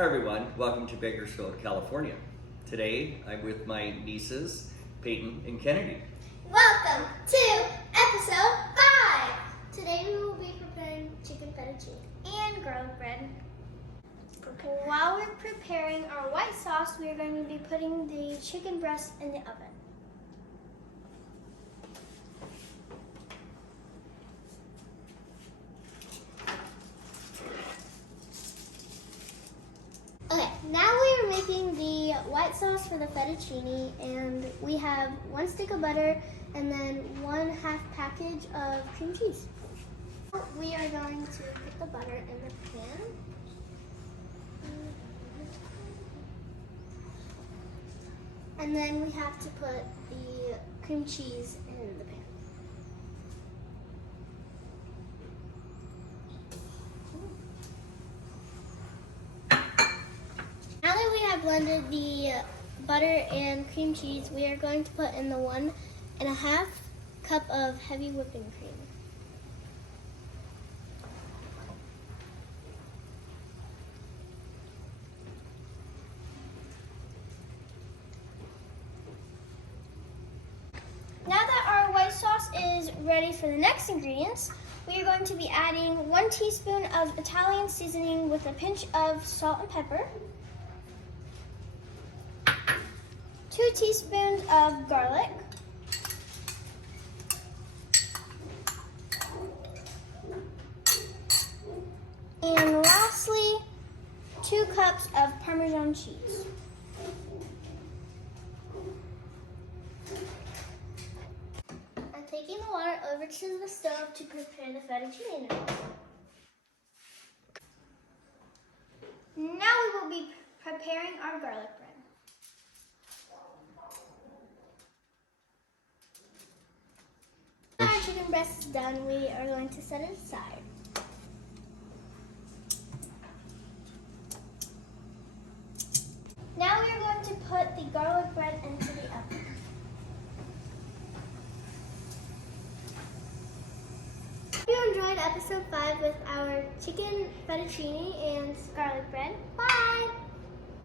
Hi everyone, welcome to Bakersfield, California. Today I'm with my nieces, Payton and Kennedy. Welcome to episode 5! Today we will be preparing chicken fettuccine and garlic bread. While we're preparing our white sauce, we are going to be putting the chicken breast in the oven. Okay, now we are making the white sauce for the fettuccine, and we have 1 stick of butter and then 1/2 package of cream cheese. We are going to put the butter in the pan. And then we have to put the cream cheese in the pan. Now that we have blended the butter and cream cheese, we are going to put in the 1.5 cup of heavy whipping cream. Now that our white sauce is ready for the next ingredients, we are going to be adding 1 teaspoon of Italian seasoning with a pinch of salt and pepper, 2 teaspoons of garlic, and lastly, 2 cups of Parmesan cheese. I'm taking the water over to the stove to prepare the fettuccine noodles. Now we will be preparing our garlic bread. When our chicken breast is done, we are going to set it aside. Now we are going to put the garlic bread into the oven. Hope you enjoyed episode 5 with our chicken fettuccine and garlic bread. Bye!